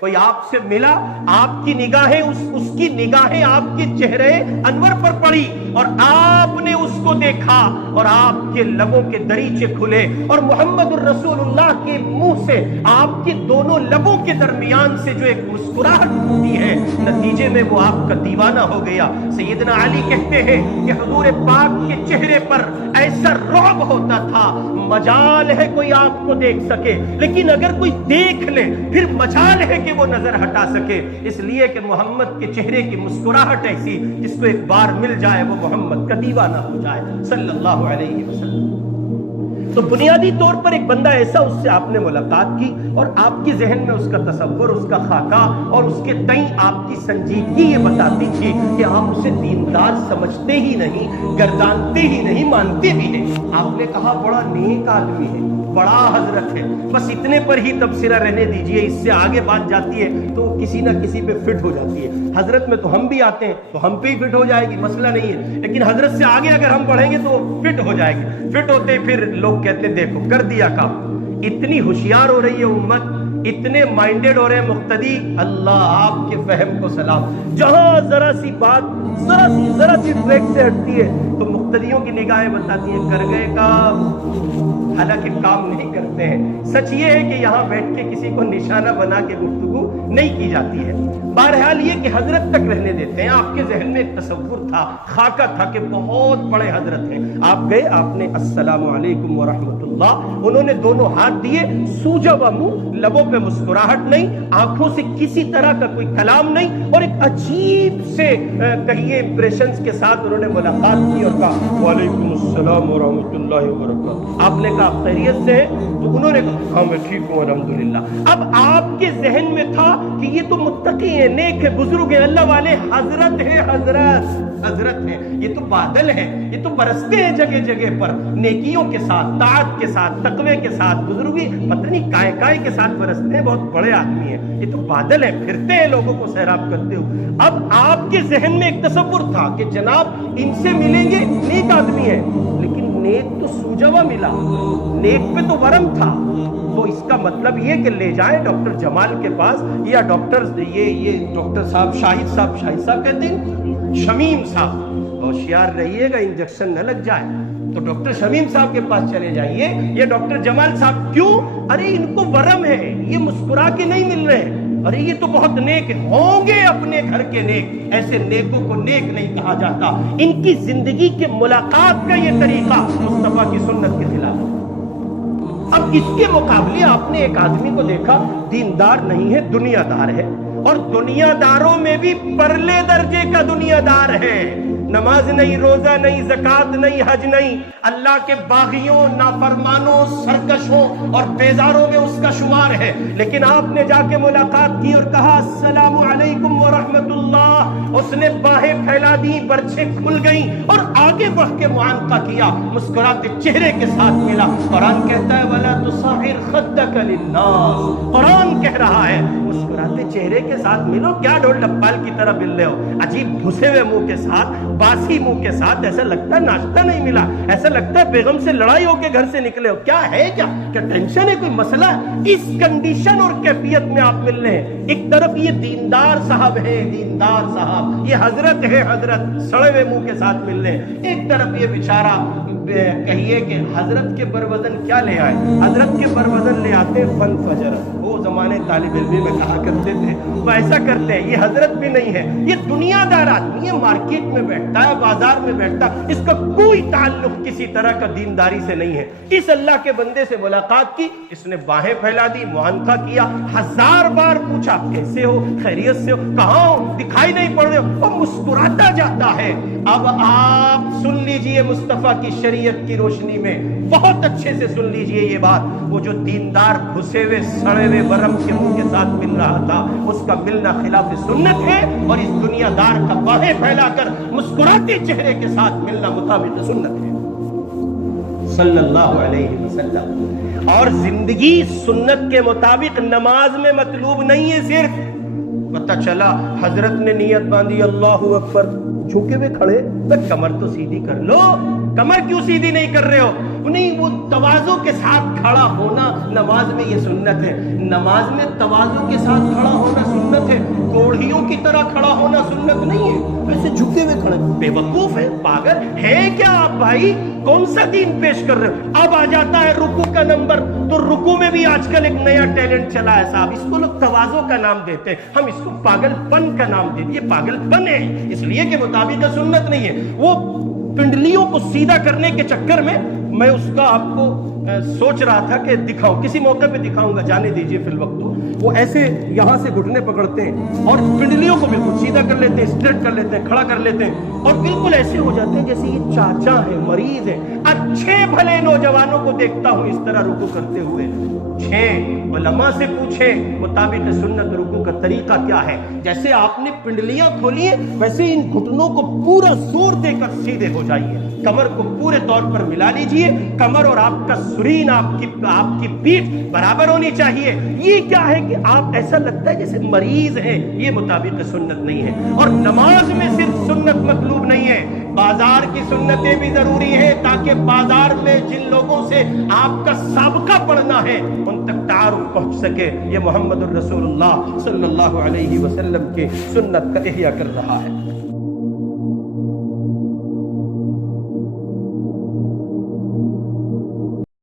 کوئی آپ سے ملا، آپ کی نگاہیں اس کی نگاہیں آپ کے چہرے انور پر پڑی اور آپ نے اس کو دیکھا اور آپ کے لبوں کے دریچے کھلے اور محمد الرسول اللہ کے منہ سے آپ کے دونوں لبوں کے درمیان سے جو ایک مسکراہٹ ہوتی ہے، نتیجے میں وہ آپ کا دیوانہ ہو گیا۔ سیدنا علی کہتے ہیں کہ حضور پاک کے چہرے پر ایسا رعب ہوتا تھا، مجال ہے کوئی آپ کو دیکھ سکے، لیکن اگر کوئی دیکھ لے پھر مجال ہے کہ وہ نظر ہٹا سکے، اس لیے کہ محمد کے چہرے کی مسکراہٹ ایسی جس کو ایک بار مل جائے وہ محمد کا دیوانہ ہو جائے صلی اللہ علیہ وسلم۔ تو بنیادی طور پر ایک بندہ ایسا، اس سے آپ نے ملاقات کی اور آپ کے ذہن میں اس کا تصور، اس کا خاکہ اور اس کے تئیں آپ کی سنجیدگی یہ بتاتی تھی کہ آپ اسے دیندار سمجھتے ہی نہیں، گردانتے ہی نہیں، مانتے بھی ہیں۔ آپ نے کہا بڑا نیک آدمی ہے، بڑا حضرت ہے، بس اتنے پر ہی تبصرہ رہنے دیجئے، اس سے آگے بات جاتی ہے تو کسی نہ کسی پہ فٹ ہو جاتی ہے۔ حضرت میں تو ہم بھی آتے ہیں تو ہم پہ ہی فٹ ہو جائے گی، مسئلہ نہیں ہے، لیکن حضرت سے آگے اگر ہم بڑھیں گے تو فٹ ہو جائے گی۔ فٹ ہوتے پھر لوگ کہتے ہیں دیکھو کر دیا کام، اتنی ہوشیار ہو رہی ہے امت، اتنے مائنڈڈ ہو رہے ہیں مقتدی، اللہ آپ کے فہم کو سلام۔ جہاں ذرا سی بات ذرا سی ٹریک سے ہٹتی ہے تو مقتدیوں کی نگاہیں بتاتی ہیں کر گئے کام، حالانکہ کام نہیں کرتے ہیں۔ سچ یہ ہے کہ یہاں بیٹھ کے کسی کو نشانہ بنا کے گفتگو نہیں کی جاتی ہے۔ بہرحال یہ کہ حضرت تک رہنے دیتے ہیں۔ آپ کے ذہن میں ایک تصور تھا، خاکہ تھا کہ بہت بڑے حضرت ہیں۔ آپ گئے، آپ نے السلام علیکم ورحمۃ اللہ، انہوں نے دونوں ہاتھ دیے، سوجا ہوا منہ، لبوں پہ مسکراہٹ نہیں، آنکھوں سے کسی طرح کا کوئی کلام نہیں، اور ایک عجیب سے کہیے امپریشنز کے ساتھ انہوں نے ملاقات کی اور کہا وعلیکم السلام ورحمۃ اللہ وبرکاتہ۔ آپ نے کہا خیریت سے ہے؟ تو انہوں نے کہا ہاں میں ٹھیک ہوں الحمدللہ۔ اب آپ کے ذہن میں تھا کہ یہ تو متقی ہیں، نیک ہے، بزرگ ہیں، اللہ والے، حضرت ہے، حضرت ہے، یہ تو بادل ہے، یہ تو برستے ہیں جگہ جگہ پر نیکیوں کے ساتھ، طاعت کے ساتھ، تقوی کے ساتھ، بزرگی پتہ نہیں کائے کے ساتھ برستے ہیں، بہت بڑے آدمی ہیں، یہ تو بادل ہیں، پھرتے ہیں لوگوں کو سیراب کرتے ہوئے۔ اب آپ کے ذہن میں ایک تصور تھا کہ جناب ان سے ملیں گے، نیک آدمی ہے، لیکن نیک تو سوجا ہوا ملا، نیک پہ تو ورم تھا، تو اس کا مطلب یہ کہ لے جائیں ڈاکٹر جمال کے پاس، یا ڈاکٹر صاحب شاہد صاحب کہتے ہیں، شمیم صاحب، ہوشیار رہیے گا انجیکشن نہ لگ جائے، تو ڈاکٹر شمیم صاحب کے پاس چلے جائیے، یہ ڈاکٹر جمال صاحب کیوں؟ ارے ان کو ورم ہے، یہ مسکرا کے نہیں مل رہے ہیں، ارے یہ تو بہت نیک ہوں گے اپنے گھر کے نیک، ایسے نیکوں کو نیک نہیں کہا جاتا۔ ان کی زندگی کے ملاقات کا یہ طریقہ مصطفیٰ کی سنت کے خلاف ہے۔ اب اس کے مقابلے آپ نے ایک آدمی کو دیکھا، دیندار نہیں ہے، دنیا دار ہے، اور دنیا داروں میں بھی پرلے درجے کا دنیا دار ہے، نماز نہیں، روزہ نہیں، زکوٰۃ نہیں، حج نہیں، اللہ کے باغیوں، نافرمانوں، سرکشوں اور بیزاروں میں اس کا شمار ہے، لیکن آپ نے جا کے ملاقات کی اور کہا السلام علیکم ورحمۃ اللہ، اس نے باہیں پھیلا دی، برچھیں کھل گئیں اور آگے بڑھ کے معانقہ کیا، مسکراتے چہرے کے ساتھ ملا۔ قرآن کہتا ہے وَلَا تُصَعِّرْ خَدَّكَ لِلنَّاسِ، قرآن کہہ رہا ہے مسکراتے چہرے کے ساتھ ملو، کیا ڈھول ڈپال کی طرح مل رہے ہو، عجیب گھسے ہوئے منہ کے ساتھ، باسی منہ کے ساتھ، ایسا لگتا ہے ناشتہ نہیں ملا، ایسا لگتا ہے بیگم سے لڑائی ہو کے گھر سے نکلے ہو، کیا ہے، کیا ٹینشن ہے، کوئی مسئلہ ہے؟ اس کنڈیشن اور کیفیت میں آپ مل رہے ہیں۔ ایک طرف یہ دیندار صاحب ہے، دیندار صاحب، یہ حضرت ہے، حضرت سڑے ہوئے منہ کے ساتھ مل رہے ہیں، ایک طرف یہ بیچارہ کہیے کہ حضرت کے بروزن کیا لے آئے، حضرت کے بروزن لے آتے فن فجر، وہ زمانے طالب علمی میں کہا کرتے تھے، وہ ایسا کرتے ہیں، یہ حضرت بھی نہیں ہے، یہ دنیا دار آدمی ہے، مارکیٹ میں بیٹھتا ہے، بازار میں بیٹھتا ہے، اس کا کوئی تعلق کسی طرح کا دینداری سے نہیں ہے۔ اس اللہ کے بندے سے ملاقات کی، اس نے باہیں پھیلا دی، معانقہ کیا، 1000 بار پوچھا کیسے ہو، خیریت سے ہو، کہاں ہو، دکھائی نہیں پڑ رہے ہو، وہ مسکراتا جاتا ہے۔ اب آپ سن لیجئے مصطفیٰ کی شریعت کی روشنی میں، بہت اچھے سے سن لیجئے یہ بات، وہ جو دیندار گھسے ہوئے سڑے ہوئے ورم کے منہ کے ساتھ مل رہا تھا، اس کا ملنا خلاف سنت ہے، اور اس دنیا دار کا باہیں پھیلا کر مسکراتے چہرے کے ساتھ ملنا مطابق سنت ہے صلی اللہ علیہ وسلم۔ اور زندگی سنت کے مطابق نماز میں مطلوب نہیں ہے، صرف پتہ چلا حضرت نے نیت باندھی اللہ اکبر، جھکے ہوئے کھڑے، کمر تو سیدھی کر لو، کمر کیوں سیدھی نہیں کر رہے ہو؟ نہیں، وہ تواضع کے ساتھ کھڑا ہونا نماز میں یہ سنت ہے. نماز میں تواضع کے ساتھ کھڑا ہونا سنت ہے، کوڑھیوں کی طرح کھڑا ہونا سنت نہیں ہے. ایسے جھکے ہوئے کھڑے، بے وقوف ہے، پاگل ہے کیا آپ بھائی؟ کون سا دین پیش کر رہے ہو؟ اب آ جاتا ہے رکوع کا نمبر، تو رکوع میں بھی آج کل ایک نیا ٹیلنٹ چلا ہے صاحب، اس کو لوگ تواضع کا نام دیتے ہیں، ہم اس کو پاگل پن کا نام دیتے. یہ پاگل پن ہے، اس لیے کہ مطابق سنت نہیں ہے. وہ پنڈلیوں کو سیدھا کرنے کے چکر میں اس کا آپ کو سوچ رہا تھا کہ دکھاؤں، کسی موقع پہ دکھاؤں گا، جانے دیجئے فی الوقت. وہ ایسے یہاں سے گھٹنے پکڑتے ہیں اور پنڈلیوں کو بالکل سیدھا کر لیتے ہیں، اسٹریٹ کر لیتے ہیں، کھڑا کر لیتے ہیں، اور بالکل ایسے ہو جاتے ہیں جیسے یہ چاچا ہے، مریض ہے. اچھے بھلے نوجوانوں کو دیکھتا ہوں اس طرح رکوع کرتے ہوئے. علماء سے پوچھیں مطابق سنت رکوع کا طریقہ کیا ہے. جیسے آپ نے پنڈلیاں کھولی ہیں ویسے ان گھٹنوں کو پورا زور دے کر سیدھے ہو جائیے، کمر کو پورے طور پر ملا لیجئے، کمر اور آپ کا سرین، آپ کی پیٹھ برابر ہونی چاہیے. یہ کیا ہے کہ آپ ایسا لگتا ہے جیسے مریض ہے، یہ مطابق سنت نہیں ہے. اور نماز میں صرف سنت مطلوب نہیں ہے، بازار کی سنتیں بھی ضروری ہیں تاکہ بازار میں جن لوگوں سے آپ کا سابقہ پڑھنا ہے ان تک تعارف پہنچ سکے. یہ محمد الرسول اللہ صلی اللہ علیہ وسلم کے سنت کا احیاء کر رہا ہے.